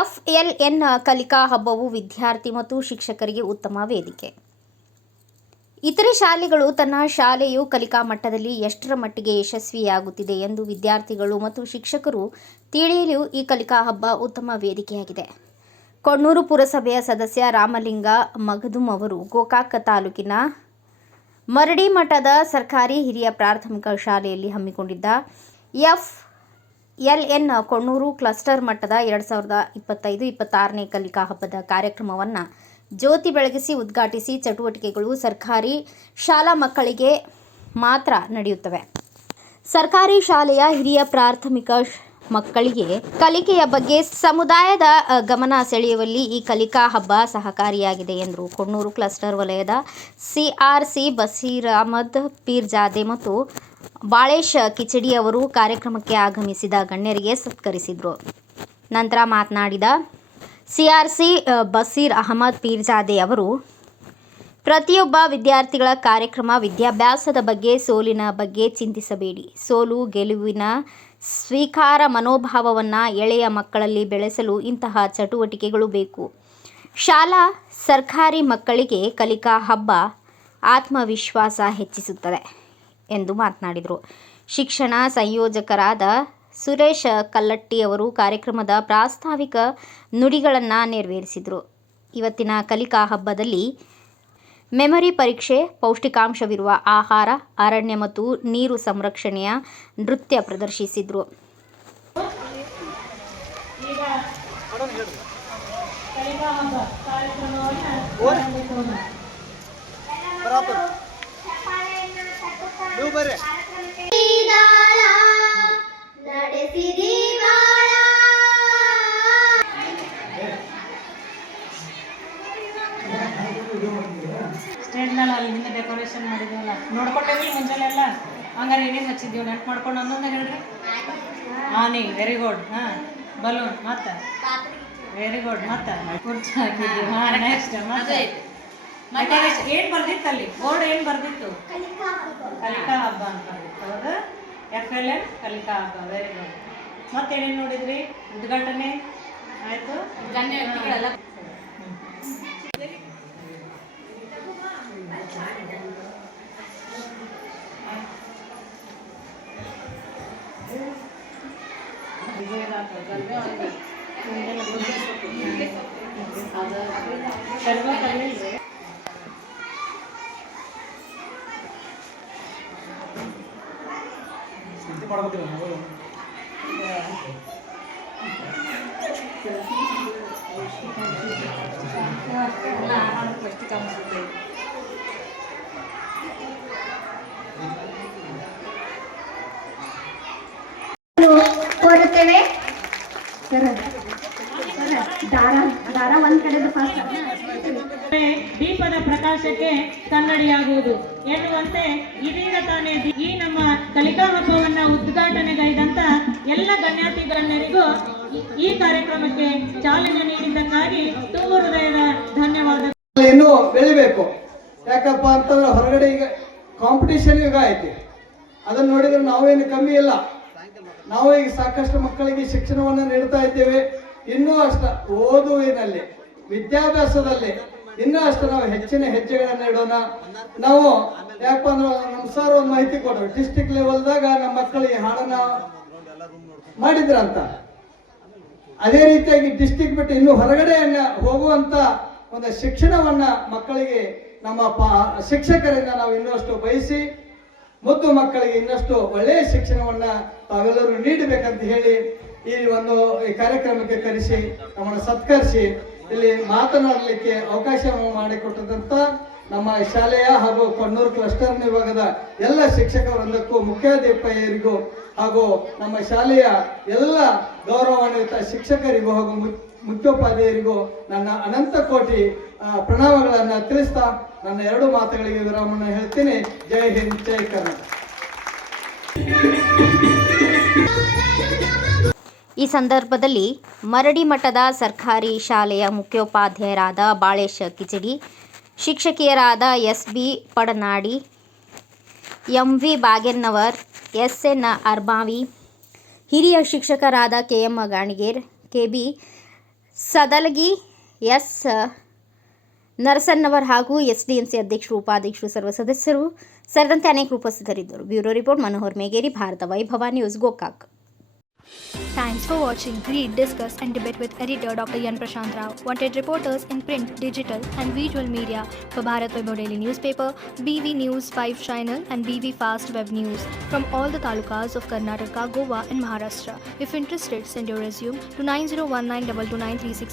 FLN ಕಲಿಕಾ ಹಬ್ಬವು ವಿದ್ಯಾರ್ಥಿ ಮತ್ತು ಶಿಕ್ಷಕರಿಗೆ ಉತ್ತಮ ವೇದಿಕೆ. ಇತರೆ ಶಾಲೆಗಳು ತನ್ನ ಶಾಲೆಯು ಕಲಿಕಾ ಮಟ್ಟದಲ್ಲಿ ಎಷ್ಟರ ಮಟ್ಟಿಗೆ ಯಶಸ್ವಿಯಾಗುತ್ತಿದೆ ಎಂದು ವಿದ್ಯಾರ್ಥಿಗಳು ಮತ್ತು ಶಿಕ್ಷಕರು ತಿಳಿಯಲು ಈ ಕಲಿಕಾ ಹಬ್ಬ ಉತ್ತಮ ವೇದಿಕೆಯಾಗಿದೆ. ಕೊಣ್ಣೂರು ಪುರಸಭೆಯ ಸದಸ್ಯ ರಾಮಲಿಂಗ ಮಗದುಂ ಅವರು ಗೋಕಾಕ್ ತಾಲೂಕಿನ ಮರಡಿಮಠದ ಸರ್ಕಾರಿ ಹಿರಿಯ ಪ್ರಾಥಮಿಕ ಶಾಲೆಯಲ್ಲಿ ಹಮ್ಮಿಕೊಂಡಿದ್ದ FLN ಕೊಣ್ಣೂರು ಕ್ಲಸ್ಟರ್ ಮಟ್ಟದ 2025-26ನೇ ಕಲಿಕಾ ಹಬ್ಬದ ಕಾರ್ಯಕ್ರಮವನ್ನು ಜ್ಯೋತಿ ಬೆಳಗಿಸಿ ಉದ್ಘಾಟಿಸಿ, ಚಟುವಟಿಕೆಗಳು ಸರ್ಕಾರಿ ಶಾಲಾ ಮಕ್ಕಳಿಗೆ ಮಾತ್ರ ನಡೆಯುತ್ತವೆ. ಸರ್ಕಾರಿ ಶಾಲೆಯ ಹಿರಿಯ ಪ್ರಾಥಮಿಕ ಮಕ್ಕಳಿಗೆ ಕಲಿಕೆಯ ಬಗ್ಗೆ ಸಮುದಾಯದ ಗಮನ ಸೆಳೆಯುವಲ್ಲಿ ಈ ಕಲಿಕಾ ಹಬ್ಬ ಸಹಕಾರಿಯಾಗಿದೆ ಎಂದರು. ಕೊಣ್ಣೂರು ಕ್ಲಸ್ಟರ್ ವಲಯದ CRC ಬಸೀರ್ ಅಹಮದ್ ಪೀರ್ಜಾದೆ ಮತ್ತು ಬಾಳೇಶ್ ಕಿಚಡಿ ಅವರು ಕಾರ್ಯಕ್ರಮಕ್ಕೆ ಆಗಮಿಸಿದ ಗಣ್ಯರಿಗೆ ಸತ್ಕರಿಸಿದರು. ನಂತರ ಮಾತನಾಡಿದ CRC ಬಸೀರ್ ಅಹಮದ್ ಪೀರ್ಜಾದೆ ಅವರು, ಪ್ರತಿಯೊಬ್ಬ ವಿದ್ಯಾರ್ಥಿಗಳ ಕಾರ್ಯಕ್ರಮ ವಿದ್ಯಾಭ್ಯಾಸದ ಬಗ್ಗೆ, ಸೋಲಿನ ಬಗ್ಗೆ ಚಿಂತಿಸಬೇಡಿ. ಸೋಲು ಗೆಲುವಿನ ಸ್ವೀಕಾರ ಮನೋಭಾವವನ್ನು ಎಳೆಯ ಮಕ್ಕಳಲ್ಲಿ ಬೆಳೆಸಲು ಇಂತಹ ಚಟುವಟಿಕೆಗಳು ಬೇಕು. ಶಾಲಾ ಸರ್ಕಾರಿ ಮಕ್ಕಳಿಗೆ ಕಲಿಕಾ ಹಬ್ಬ ಆತ್ಮವಿಶ್ವಾಸ ಹೆಚ್ಚಿಸುತ್ತದೆ ಎಂದು ಮಾತನಾಡಿದರು. ಶಿಕ್ಷಣ ಸಂಯೋಜಕರಾದ ಸುರೇಶ್ ಕಲ್ಲಟ್ಟಿ ಅವರು ಕಾರ್ಯಕ್ರಮದ ಪ್ರಾಸ್ತಾವಿಕ ನುಡಿಗಳನ್ನು ನೆರವೇರಿಸಿದರು. ಇವತ್ತಿನ ಕಲಿಕಾ ಹಬ್ಬದಲ್ಲಿ ಮೆಮೊರಿ ಪರೀಕ್ಷೆ, ಪೌಷ್ಟಿಕಾಂಶವಿರುವ ಆಹಾರ, ಅರಣ್ಯ ಮತ್ತು ನೀರು ಸಂರಕ್ಷಣೆಯ ನೃತ್ಯ ಪ್ರದರ್ಶಿಸಿದರು. ಸ್ಟೇಜ್ನಲ್ಲಿ ಅಲ್ಲಿ ಡೆಕೋರೇಷನ್ ಮಾಡಿದ್ವಲ್ಲ ನೋಡ್ಕೊಂಡೇವಿ ಮುಂಜಾನೆಲ್ಲ. ಹಂಗಾರೆ ಏನೇನು ಹಚ್ಚಿದ್ದೀವಿ ನೆನ್ಪು ಮಾಡ್ಕೊಂಡು ಅನ್ನೋದನ್ನ ಹೇಳ್ರಿ. ಆನಿ ವೆರಿ ಗುಡ್. ಹಾಂ, ಬಲೂನ್ ಮತ್ತೆ ವೆರಿ ಗುಡ್. ಮತ್ತೆ ಕುರ್ಚಿ ಹಾಕಿದ್ದೀವಿ. ಹಾಂ, ನೆಕ್ಸ್ಟ್ ಮತ್ತೆ ಏನು ಬರ್ದಿತ್ತು ಅಲ್ಲಿ ಬೋರ್ಡ್? ಏನು ಬರ್ದಿತ್ತು? ಕಲಿಕಾ ಹಬ್ಬ ಅಂತ ಬರ್ದಿತ್ತು. ಹೌದು, FLN ಕಲಿಕಾ ಹಬ್ಬ. Very good. ಮತ್ತೇನೇನು ನೋಡಿದ್ರಿ? ಉದ್ಘಾಟನೆ ಆಯಿತು. ಕೋರುತ್ತೇವೆ. ದಾರ ಒಂದ್ ಕಡೆದು ಫಾಸ್ಟ್. ದೀಪದ ಪ್ರಕಾಶಕ್ಕೆ ಕನ್ನಡಿಯಾಗುವುದು ಎನ್ನುವಂತೆ ಇದೀಗ ತಾನೇ ಈ ನಮ್ಮ ಕಲಿಕಾ ಹಬ್ಬವನ್ನ ಉದ್ಘಾಟನೆಗೈದಂತ ಎಲ್ಲ ಗಣ್ಯಾತಿ ಗಣ್ಯರಿಗೂ ಈ ಕಾರ್ಯಕ್ರಮಕ್ಕೆ ಚಾಲನೆ ನೀಡಿದ್ದಕ್ಕಾಗಿ ತುಂಬ ಹೃದಯದ ಧನ್ಯವಾದಗಳು. ಇನ್ನೂ ಬೆಳಿಬೇಕು. ಯಾಕಪ್ಪ ಅಂತಂದ್ರೆ ಹೊರಗಡೆ ಈಗ ಕಾಂಪಿಟೇಷನ್ ಯುಗ ಐತಿ. ಅದನ್ನ ನೋಡಿದ್ರೆ ನಾವೇನು ಕಮ್ಮಿ ಇಲ್ಲ. ನಾವು ಈಗ ಸಾಕಷ್ಟು ಮಕ್ಕಳಿಗೆ ಶಿಕ್ಷಣವನ್ನು ನೀಡ್ತಾ ಇದ್ದೇವೆ. ಇನ್ನೂ ಅಷ್ಟ ಓದುವಿನಲ್ಲಿ, ವಿದ್ಯಾಭ್ಯಾಸದಲ್ಲಿ ಇನ್ನೂ ಅಷ್ಟು ನಾವು ಹೆಚ್ಚಿನ ಹೆಜ್ಜೆಗಳನ್ನು ಇಡೋಣ. ನಾವು ಯಾಕಪ್ಪ ಅಂದ್ರೆ ನಮ್ಮ ಸರ್ ಒಂದು ಮಾಹಿತಿ ಕೊಟ್ಟರು, ಡಿಸ್ಟಿಕ್ ಲೆವೆಲ್ದಾಗ ನಮ್ಮ ಮಕ್ಕಳಿಗೆ ಹಾಡನ್ನ ಮಾಡಿದ್ರಂತ. ಅದೇ ರೀತಿಯಾಗಿ ಡಿಸ್ಟಿಕ್ ಬಿಟ್ಟು ಇನ್ನು ಹೊರಗಡೆ ಹೋಗುವಂತ ಒಂದು ಶಿಕ್ಷಣವನ್ನ ಮಕ್ಕಳಿಗೆ ನಮ್ಮ ಶಿಕ್ಷಕರಿಂದ ನಾವು ಇನ್ನಷ್ಟು ಬಯಸಿ ಮುದ್ದು ಮಕ್ಕಳಿಗೆ ಇನ್ನಷ್ಟು ಒಳ್ಳೆಯ ಶಿಕ್ಷಣವನ್ನ ತಾವೆಲ್ಲರೂ ನೀಡಬೇಕಂತ ಹೇಳಿ ಈ ಕಾರ್ಯಕ್ರಮಕ್ಕೆ ಕರೆಸಿ ನಮ್ಮನ್ನು ಸತ್ಕರಿಸಿ ಇಲ್ಲಿ ಮಾತನಾಡಲಿಕ್ಕೆ ಅವಕಾಶ ಮಾಡಿಕೊಟ್ಟದಂತ ನಮ್ಮ ಶಾಲೆಯ ಹಾಗೂ ಕೊಣ್ಣೂರು ಕ್ಲಸ್ಟರ್ ವಿಭಾಗದ ಎಲ್ಲ ಶಿಕ್ಷಕವೃಂದಕ್ಕೂ, ಮುಖ್ಯಾಧ್ಯಾಪಕರಿಗೂ ಹಾಗೂ ನಮ್ಮ ಶಾಲೆಯ ಎಲ್ಲ ಗೌರವಾನ್ವಿತ ಶಿಕ್ಷಕರಿಗೂ ಹಾಗೂ ಮುಖ್ಯೋಪಾಧ್ಯಾಯರಿಗೂ ನನ್ನ ಅನಂತ ಕೋಟಿ ಪ್ರಣಾಮಗಳನ್ನು ತಿಳಿಸ್ತಾ ನನ್ನ ಎರಡು ಮಾತುಗಳಿಗೆ ವಿರಾಮವನ್ನು ಹೇಳ್ತೀನಿ. ಜೈ ಹಿಂದ್, ಜೈ ಕರ್ನಾಟಕ. ಈ ಸಂದರ್ಭದಲ್ಲಿ ಮರಡಿಮಠದ ಸರ್ಕಾರಿ ಶಾಲೆಯ ಮುಖ್ಯೋಪಾಧ್ಯಾಯರಾದ Balesh khichdi, ಶಿಕ್ಷಕಿಯರಾದ SB ಪಡನಾಡಿ, MV ಬಾಗೆನ್ನವರ್, SN Arabhavi, ಹಿರಿಯ ಶಿಕ್ಷಕರಾದ KM Ganiger, KB Sadalagi S ನರಸನ್ನವರ್ ಹಾಗೂ ಎಸ್ಡಿಎಂಸಿ ಅಧ್ಯಕ್ಷರು, ಉಪಾಧ್ಯಕ್ಷರು, ಸರ್ವ ಸದಸ್ಯರು ಸೇರಿದಂತೆ ಅನೇಕರು ಉಪಸ್ಥಿತರಿದ್ದರು. ಬ್ಯೂರೋ ರಿಪೋರ್ಟ್ ಮನೋಹರ್ ಮೇಗೇರಿ, ಭಾರತ ವೈಭವ news, Gokak. Thanks for watching. Read, discuss and debate with editor Dr. Yan Prashant Rao. Wanted reporters in print, digital and visual media for Bharat Vaibhav Daily Newspaper, BV News 5 Channel and BV Fast Web News from all the talukas of Karnataka, Goa and Maharashtra. If interested, send your resume to 9019229369